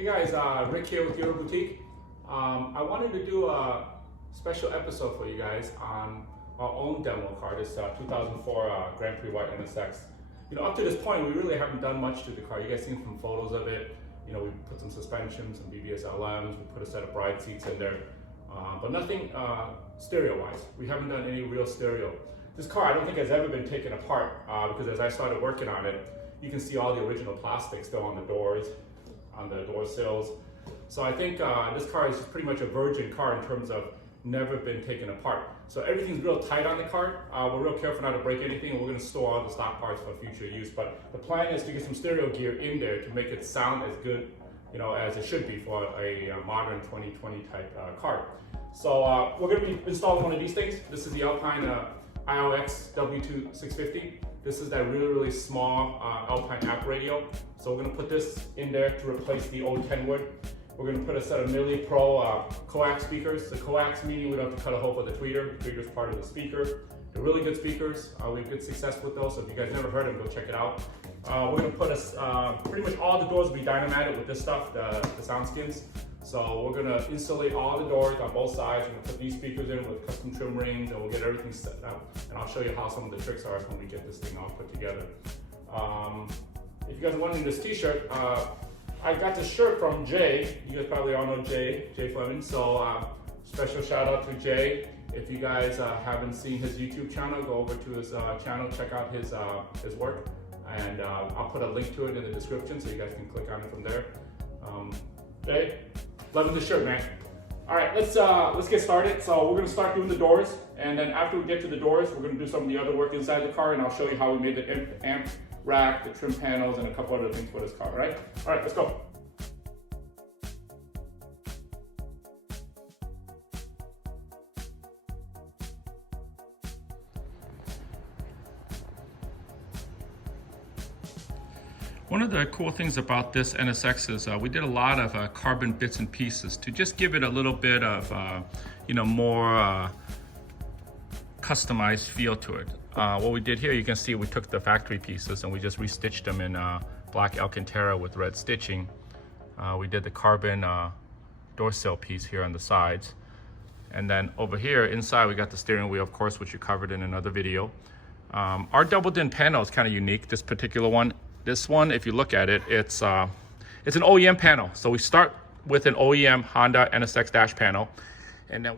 Hey guys, Rick here with Yoda Boutique. I wanted to do a special episode for you guys on our own demo car, this 2004 Grand Prix White NSX. You know, up to this point, we really haven't done much to the car. You guys seen some photos of it. You know, we put some suspension, some BBS LMs, we put a set of bride seats in there, but nothing stereo-wise. We haven't done any real stereo. This car, I don't think has ever been taken apart because as I started working on it, you can see all the original plastic still on the doors, on the door sills. So I think this car is pretty much a virgin car in terms of never been taken apart. So everything's real tight on the car. We're real careful not to break anything, and we're gonna store all the stock parts for future use. But the plan is to get some stereo gear in there to make it sound as good, you know, as it should be for a modern 2020 type car. So we're gonna be installing one of these things. This is the Alpine IOX W2650. This is that really small Alpine app radio. So we're gonna put this in there to replace the old Kenwood. We're gonna put a set of Mille Pro coax speakers. The coax meaning we don't have to cut a hole for the tweeter. The tweeter is part of the speaker. They're really good speakers. We have good success with those. So if you guys never heard them, go check it out. We're gonna put pretty much all the doors will be dynamatted with this stuff, the sound skins. So we're gonna insulate all the doors on both sides. We're gonna put these speakers in with custom trim rings, and we'll get everything set up. And I'll show you how some of the tricks are when we get this thing all put together. If you guys are wondering this t-shirt, I got this shirt from Jay. You guys probably all know Jay Fleming. So special shout out to Jay. If you guys haven't seen his YouTube channel, go over to his channel, check out his work. And I'll put a link to it in the description so you guys can click on it from there. Jay, loving the shirt, man. All right, let's get started. So we're gonna start doing the doors, and then after we get to the doors, we're gonna do some of the other work inside the car, and I'll show you how we made the amp rack, the trim panels, and a couple other things for this car, right? All right, let's go. One of the cool things about this NSX is we did a lot of carbon bits and pieces to just give it a little bit of, you know, more customized feel to it. What we did here, you can see we took the factory pieces and we just restitched them in black Alcantara with red stitching. We did the carbon door sill piece here on the sides. And then over here inside, we got the steering wheel, of course, which you covered in another video. Our double din panel is kind of unique, this particular one. This one, if you look at it, it's an OEM panel. So we start with an OEM Honda NSX dash panel, and then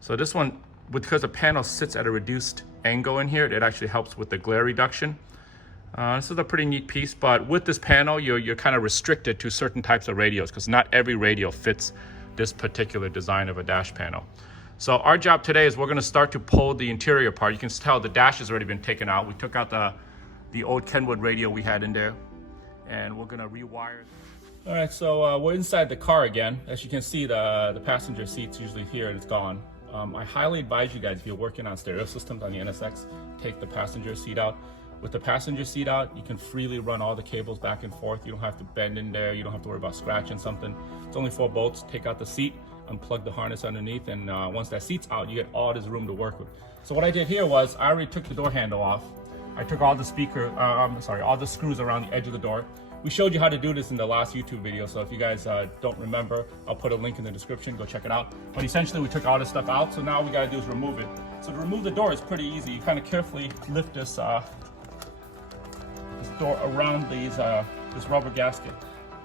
so this one, because the panel sits at a reduced angle in here, it actually helps with the glare reduction. This is a pretty neat piece, but with this panel, you're kind of restricted to certain types of radios because not every radio fits this particular design of a dash panel. So our job today is we're going to start to pull the interior apart. You can tell the dash has already been taken out. We took out the old Kenwood radio we had in there, and we're gonna rewire. All right, so we're inside the car again. As you can see, the passenger seat's usually here and it's gone. I highly advise you guys, if you're working on stereo systems on the NSX, take the passenger seat out. With the passenger seat out, you can freely run all the cables back and forth. You don't have to bend in there. You don't have to worry about scratching something. It's only 4 bolts. Take out the seat, unplug the harness underneath, and once that seat's out, you get all this room to work with. So what I did here was I already took the door handle off. I took all the all the screws around the edge of the door. We showed you how to do this in the last YouTube video, so if you guys don't remember, I'll put a link in the description, go check it out. But essentially we took all this stuff out, so now all we gotta do is remove it. So to remove the door is pretty easy. You kind of carefully lift this door around this rubber gasket.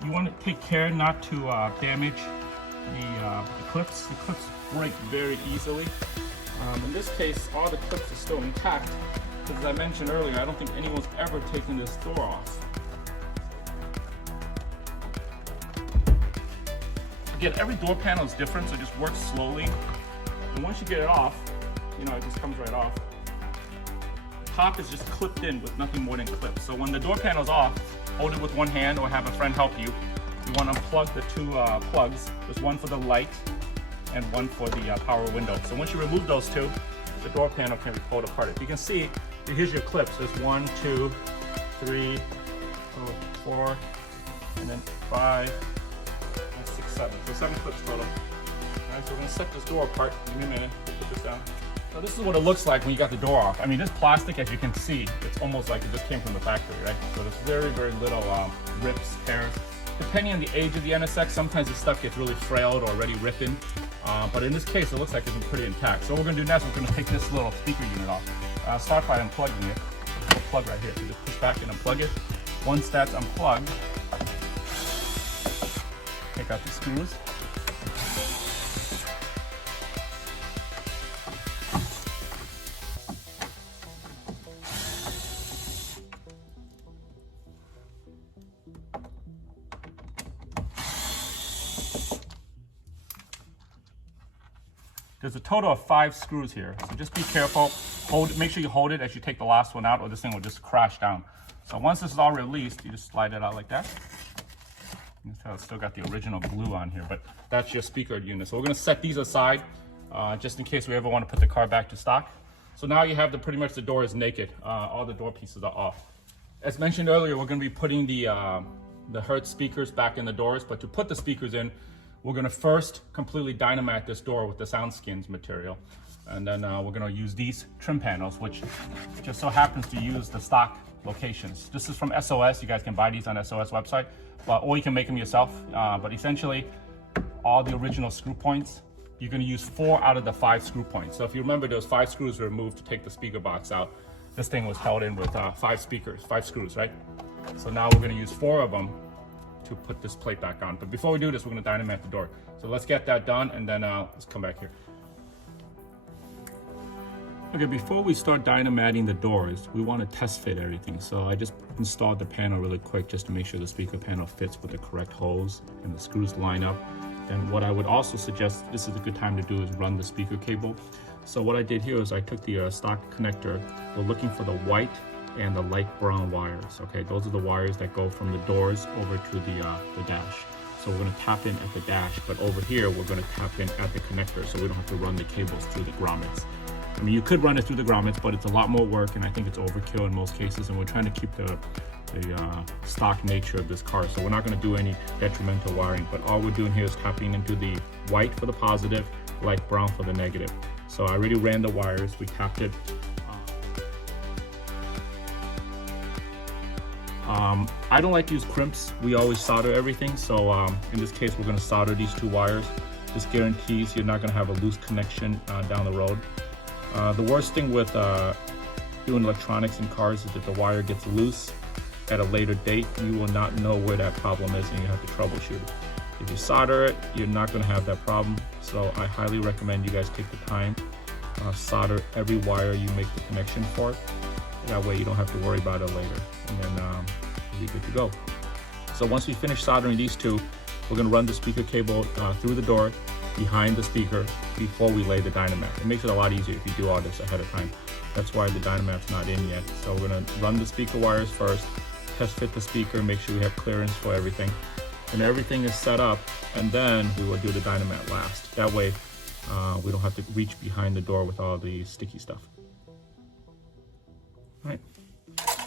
You want to take care not to damage the clips. The clips break very easily. In this case, all the clips are still intact. As I mentioned earlier, I don't think anyone's ever taken this door off. Again, every door panel is different, so just work slowly. And once you get it off, you know, it just comes right off. Top is just clipped in with nothing more than clips. So when the door panel's off, hold it with one hand or have a friend help you. You want to unplug the 2 plugs. There's one for the light and one for the power window. So once you remove those 2, the door panel can be pulled apart. If you can see, here's your clips. There's 1, 2, 3, 4, and then 5, and 6, 7. So 7 clips total. All right, so we're gonna set this door apart in a minute. Put this down. So this is what it looks like when you got the door off. I mean, this plastic, as you can see, it's almost like it just came from the factory, right? So there's very little rips, tears. depending on the age of the NSX, sometimes the stuff gets really frailed or already ripping. But in this case, it looks like it's pretty intact. So what we're gonna do next, we're gonna take this little speaker unit off. Start by unplugging it. We'll plug right here. So just push back and unplug it. Once that's unplugged, take out the screws. There's a total of 5 screws here, so just be careful. Make sure you hold it as you take the last one out, or this thing will just crash down. So once this is all released, you just slide it out like that. You can tell it's still got the original glue on here, but that's your speaker unit. So we're gonna set these aside, just in case we ever want to put the car back to stock. So now you have pretty much the door is naked. All the door pieces are off. As mentioned earlier, we're gonna be putting the Hertz speakers back in the doors, but to put the speakers in, we're gonna first completely dynamite this door with the SoundSkins material. And then we're gonna use these trim panels, which just so happens to use the stock locations. This is from SOS, you guys can buy these on SOS website, or you can make them yourself. But essentially, all the original screw points, you're gonna use 4 out of the 5 screw points. So if you remember, those 5 screws were removed to take the speaker box out. This thing was held in with 5 screws, right? So now we're gonna use 4 of them to put this plate back on. But before we do this, we're gonna dynamite the door. So let's get that done, and then let's come back here. Okay, before we start dynamiting the doors, we want to test fit everything. So I just installed the panel really quick just to make sure the speaker panel fits with the correct holes and the screws line up. Then what I would also suggest, this is a good time to do, is run the speaker cable. So what I did here is I took the stock connector. We're looking for the white and the light brown wires. Okay, those are the wires that go from the doors over to the dash. So we're going to tap in at the dash, but over here we're going to tap in at the connector, so we don't have to run the cables through the grommets. I mean, you could run it through the grommets, but it's a lot more work, and I think it's overkill in most cases, and we're trying to keep the stock nature of this car, so we're not going to do any detrimental wiring. But all we're doing here is tapping into the white for the positive, light brown for the negative. So I already ran the wires, we tapped it. I don't like to use crimps. We always solder everything. So in this case, we're going to solder these 2 wires. This guarantees you're not going to have a loose connection down the road. The worst thing with doing electronics in cars is that the wire gets loose at a later date. You will not know where that problem is, and you have to troubleshoot it. If you solder it, you're not going to have that problem. So I highly recommend you guys take the time, solder every wire you make the connection for. That way you don't have to worry about it later, and then you'll be good to go. So once we finish soldering these 2, we're going to run the speaker cable through the door behind the speaker before we lay the Dynamat. It makes it a lot easier if you do all this ahead of time. That's why the Dynamat's not in yet. So we're going to run the speaker wires first, test fit the speaker, make sure we have clearance for everything. And everything is set up, and then we will do the Dynamat last. That way we don't have to reach behind the door with all the sticky stuff. All right,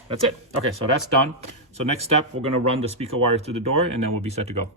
that's it. Okay, so that's done. So next step, we're going to run the speaker wires through the door, and then we'll be set to go.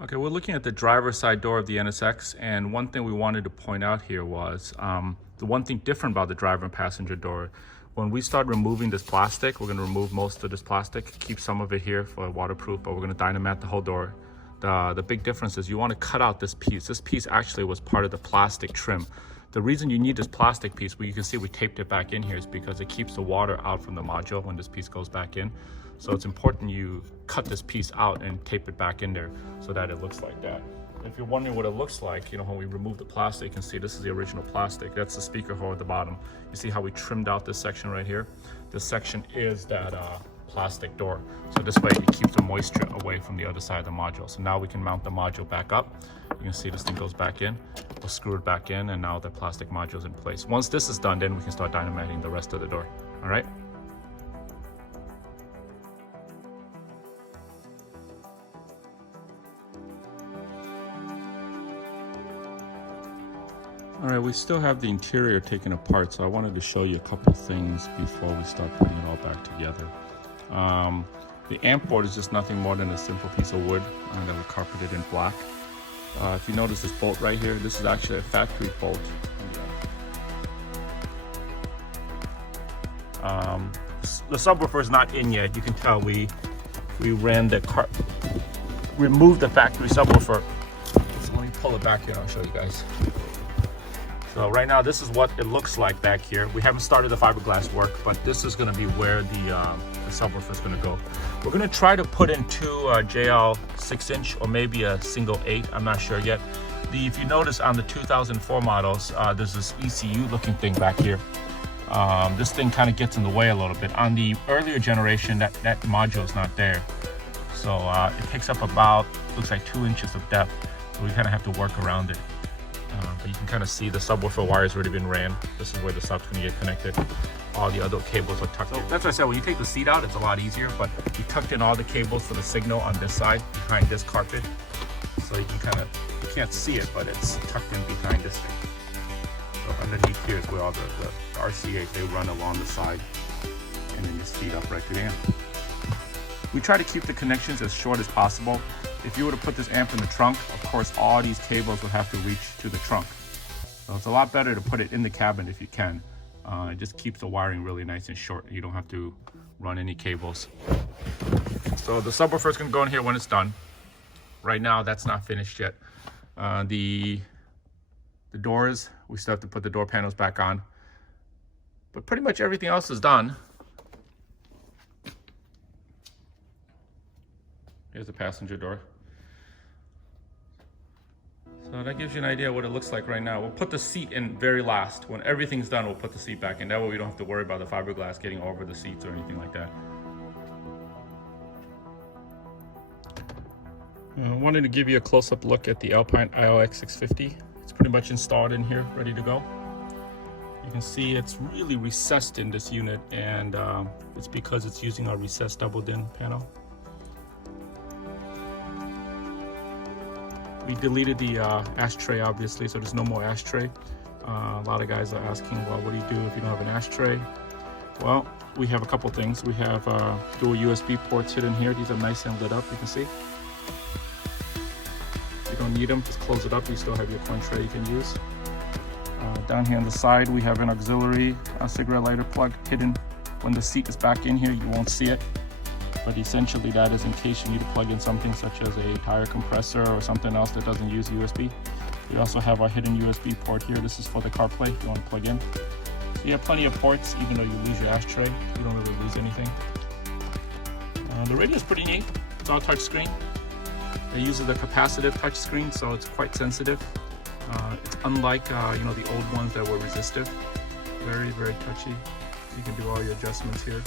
Okay, we're looking at the driver's side door of the NSX, and one thing we wanted to point out here was the one thing different about the driver and passenger door. When we start removing this plastic, we're going to remove most of this plastic, keep some of it here for waterproof, but we're going to Dynamat the whole door. The big difference is you want to cut out this piece. This piece actually was part of the plastic trim. The reason you need this plastic piece, well, you can see we taped it back in here, is because it keeps the water out from the module when this piece goes back in. So it's important you cut this piece out and tape it back in there so that it looks like that. If you're wondering what it looks like, you know, when we remove the plastic, you can see this is the original plastic. That's the speaker hole at the bottom. You see how we trimmed out this section right here? This section is that plastic door. So this way it keeps the moisture away from the other side of the module. So now we can mount the module back up. You can see this thing goes back in. We'll screw it back in, and now the plastic module is in place. Once this is done, then we can start dynamiting the rest of the door. All right? All right, we still have the interior taken apart, so I wanted to show you a couple things before we start putting it all back together. The amp board is just nothing more than a simple piece of wood that we carpeted in black. If you notice this bolt right here, this is actually a factory bolt. The subwoofer is not in yet. You can tell we ran the car, removed the factory subwoofer. So let me pull it back here and I'll show you guys. So right now, this is what it looks like back here. We haven't started the fiberglass work, but this is gonna be where the subwoofer is gonna go. We're gonna try to put in two JL 6-inch or maybe a single 8, I'm not sure yet. If you notice on the 2004 models, there's this ECU looking thing back here. This thing kind of gets in the way a little bit. On the earlier generation, that module is not there. So it takes up about, looks like 2 inches of depth. So we kind of have to work around it. But you can kind of see the subwoofer wires already been ran. This is where the sub 28 connected. All the other cables are tucked in. That's what I said, when you take the seat out, it's a lot easier, but we tucked in all the cables for the signal on this side, behind this carpet. So you can kind of, you can't see it, but it's tucked in behind this thing. So underneath here is where all the RCA, they run along the side, and then just feed up right to the amp. We try to keep the connections as short as possible. If you were to put this amp in the trunk, of course, all these cables would have to reach to the trunk. So it's a lot better to put it in the cabin if you can. It just keeps the wiring really nice and short. You don't have to run any cables. So the subwoofer is going to go in here when it's done. Right now, that's not finished yet. The doors, we still have to put the door panels back on. But pretty much everything else is done. Here's the passenger door. So that gives you an idea what it looks like right now. We'll put the seat in very last. When everything's done, we'll put the seat back in. That way we don't have to worry about the fiberglass getting over the seats or anything like that. I wanted to give you a close-up look at the Alpine IOX 650. It's pretty much installed in here, ready to go. You can see it's really recessed in this unit, and it's because it's using our recessed double-din panel. We deleted the ashtray, obviously, so there's no more ashtray. A lot of guys are asking, well, what do you do if you don't have an ashtray? Well, we have a couple things. We have dual USB ports hidden here. These are nice and lit up, you can see. If you don't need them, just close it up. You still have your coin tray you can use. Down here on the side, we have an auxiliary cigarette lighter plug hidden. When the seat is back in here, you won't see it. But essentially that is in case you need to plug in something such as a tire compressor or something else that doesn't use USB. We also have our hidden USB port here. This is for the CarPlay if you want to plug in. So you have plenty of ports, even though you lose your ashtray. You don't really lose anything. The radio is pretty neat. It's all touchscreen. It uses a capacitive touchscreen, so it's quite sensitive. It's unlike you know, the old ones that were resistive. Very, very touchy. You can do all your adjustments here.